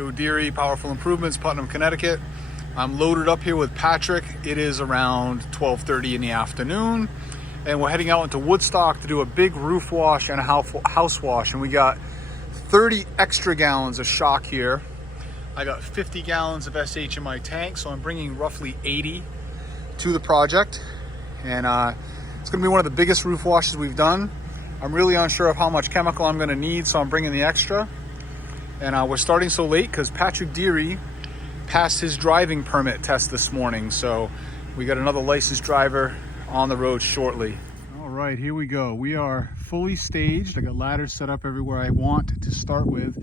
Joe Deary, Powerful Improvements, Putnam, Connecticut. I'm loaded up here with Patrick. It is around 12:30 in the afternoon, and we're heading out into Woodstock to do a big roof wash and a house wash. And we got 30 extra gallons of shock here. I got 50 gallons of SH in my tank, so I'm bringing roughly 80 to the project. And it's gonna be one of the biggest roof washes we've done. I'm really unsure of how much chemical I'm gonna need, so I'm bringing the extra. And we're starting so late because Patrick Deary passed his driving permit test this morning. So we got another licensed driver on the road shortly. All right, here we go. We are fully staged. I got ladders set up everywhere I want to start with.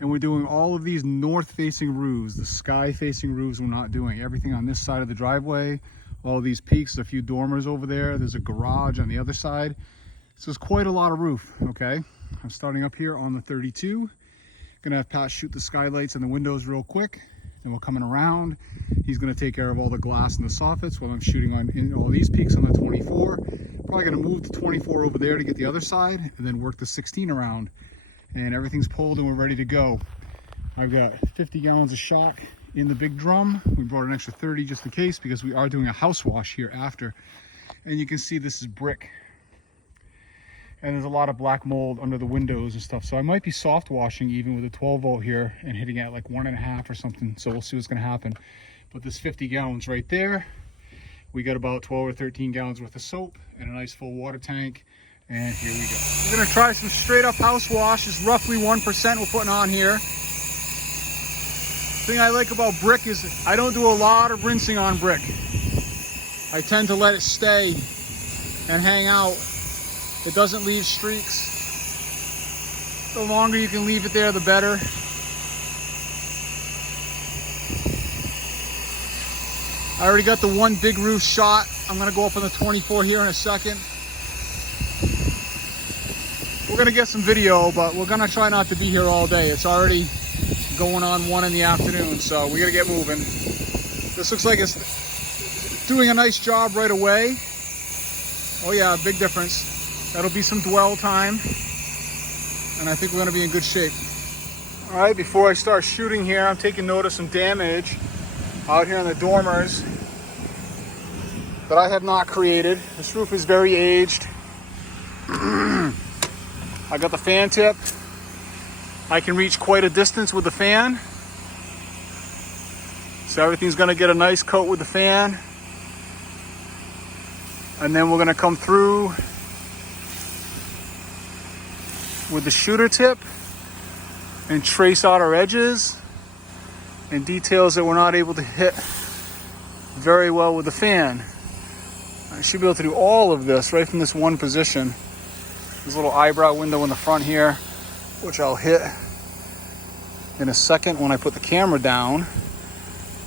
And we're doing all of these north-facing roofs. The sky-facing roofs we're not doing. Everything on this side of the driveway, all of these peaks, a few dormers over there. There's a garage on the other side. So it's quite a lot of roof, okay? I'm starting up here on the 32. Gonna have Pat shoot the skylights and the windows real quick. Then we're coming around. He's gonna take care of all the glass and the soffits while I'm shooting on in all these peaks on the 24. Probably gonna move the 24 over there to get the other side and then work the 16 around. And everything's pulled and we're ready to go. I've got 50 gallons of shock in the big drum. We brought an extra 30 just in case because we are doing a house wash here after. And you can see this is brick. And there's a lot of black mold under the windows and stuff. So I might be soft washing even with a 12 volt here and hitting at like 1.5 or something. So we'll see what's gonna happen. But this 50 gallons right there, we got about 12 or 13 gallons worth of soap and a nice full water tank. And here we go. We're gonna try some straight up house wash. It's roughly 1% we're putting on here. The thing I like about brick is I don't do a lot of rinsing on brick. I tend to let it stay and hang out. It doesn't leave streaks. The longer you can leave it there, the better. I already got the one big roof shot. I'm gonna go up on the 24 here in a second. We're gonna get some video, but we're gonna try not to be here all day. It's already going on 1 in the afternoon, so we gotta get moving. This looks like it's doing a nice job right away. Oh yeah, big difference. That'll be some dwell time, and I think we're gonna be in good shape. All right, before I start shooting here, I'm taking note of some damage out here on the dormers that I have not created. This roof is very aged. I got the fan tip. I can reach quite a distance with the fan. So everything's gonna get a nice coat with the fan. And then we're gonna come through with the shooter tip and trace out our edges and details that we're not able to hit very well with the fan. I should be able to do all of this right from this one position. There's a little eyebrow window in the front here, which I'll hit in a second when I put the camera down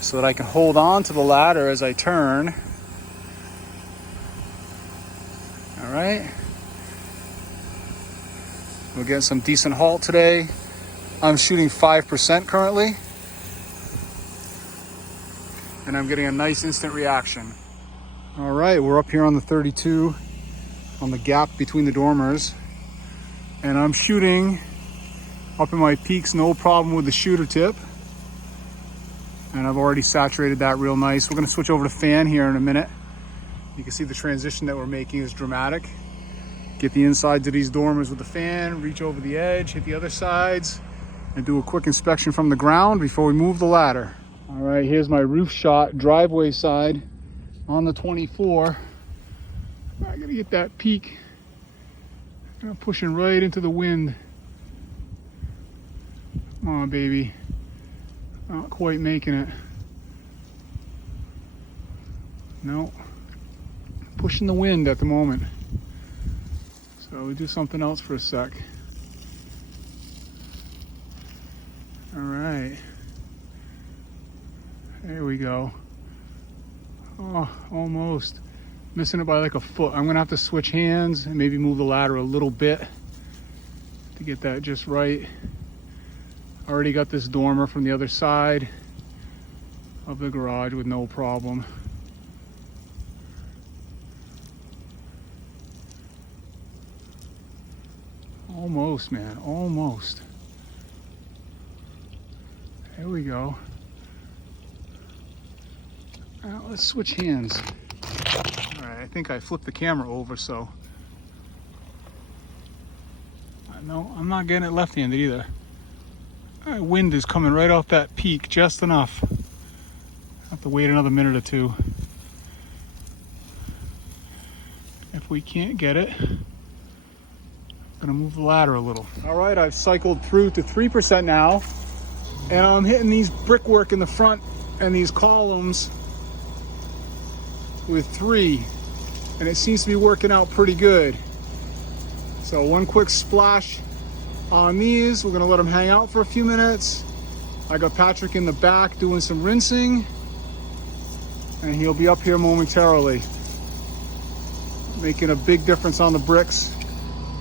so that I can hold on to the ladder as I turn. All right. We're getting some decent halt today. I'm shooting 5% currently. And I'm getting a nice instant reaction. All right, we're up here on the 32 on the gap between the dormers. And I'm shooting up in my peaks, no problem with the shooter tip. And I've already saturated that real nice. We're gonna switch over to fan here in a minute. You can see the transition that we're making is dramatic. Get the insides of these dormers with the fan, reach over the edge, hit the other sides, and do a quick inspection from the ground before we move the ladder. All right, here's my roof shot, driveway side on the 24. I gotta get that peak. I'm pushing right into the wind. Come on, baby. Not quite making it. No. Pushing the wind at the moment. So we do something else for a sec. All right. There we go. Oh, almost. Missing it by like a foot. I'm gonna have to switch hands and maybe move the ladder a little bit to get that just right. Already got this dormer from the other side of the garage with no problem. Almost, man, almost. There we go. Let's switch hands. All right, I think I flipped the camera over, so. No, I'm not getting it left-handed either. All right, wind is coming right off that peak just enough. Have to wait another minute or two. If we can't get it, I'm gonna move the ladder a little. All right, I've cycled through to 3% now, and I'm hitting these brickwork in the front and these columns with 3, and it seems to be working out pretty good. So one quick splash on these. We're gonna let them hang out for a few minutes. I got Patrick in the back doing some rinsing, and he'll be up here momentarily, making a big difference on the bricks.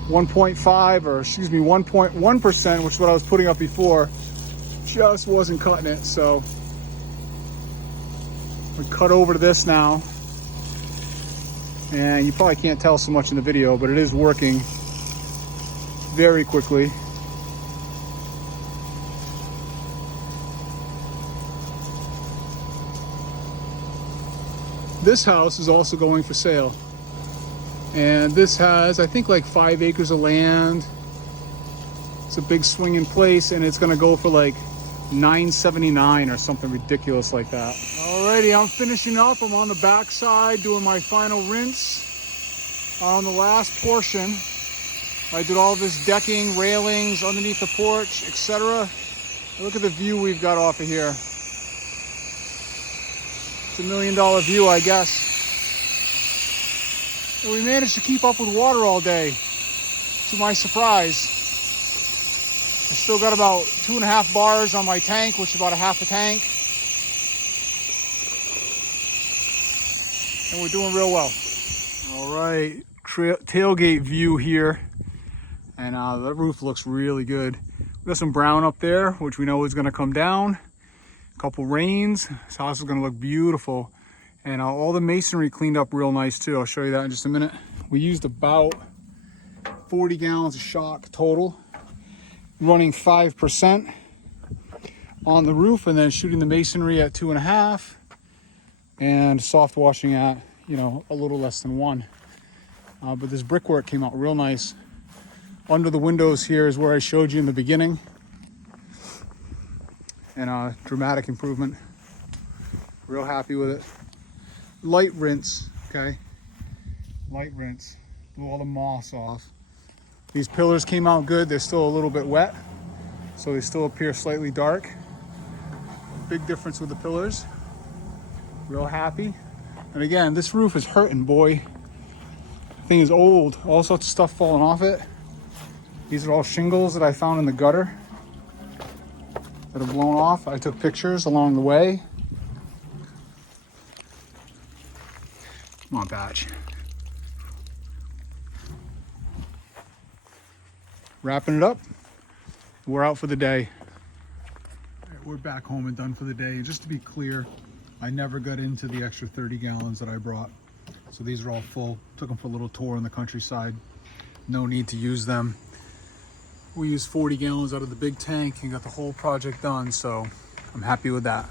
1.1%, which is what I was putting up before, just wasn't cutting it. So we cut over to this now, and you probably can't tell so much in the video, but it is working very quickly. This house is also going for sale, and this has, I think, like 5 acres of land. It's a big swinging place, and it's gonna go for like $979 or something ridiculous like that. Alrighty, I'm finishing up. I'm on the back side doing my final rinse on the last portion. I did all this decking, railings underneath the porch, etc. Look at the view we've got off of here. It's $1 million view, I guess. And we managed to keep up with water all day, to my surprise. I still got about 2.5 bars on my tank, which is about a half a tank. And we're doing real well. All right, tailgate view here. And the roof looks really good. We got some brown up there, which we know is gonna come down. A couple rains. This house is gonna look beautiful. And all the masonry cleaned up real nice too. I'll show you that in just a minute. We used about 40 gallons of shock total, running 5% on the roof, and then shooting the masonry at 2.5, and soft washing at, you know, a little less than 1. But this brickwork came out real nice. Under the windows here is where I showed you in the beginning, and a dramatic improvement. Real happy with it. Light rinse, okay? Light rinse. Blew all the moss off. These pillars came out good. They're still a little bit wet, so they still appear slightly dark. Big difference with the pillars. Real happy. And again, this roof is hurting, boy. Thing is old. All sorts of stuff falling off it. These are all shingles that I found in the gutter that have blown off. I took pictures along the way. Come on, Batch. Wrapping it up. We're out for the day. All right, we're back home and done for the day. Just to be clear, I never got into the extra 30 gallons that I brought. So these are all full. Took them for a little tour in the countryside. No need to use them. We used 40 gallons out of the big tank and got the whole project done, so I'm happy with that.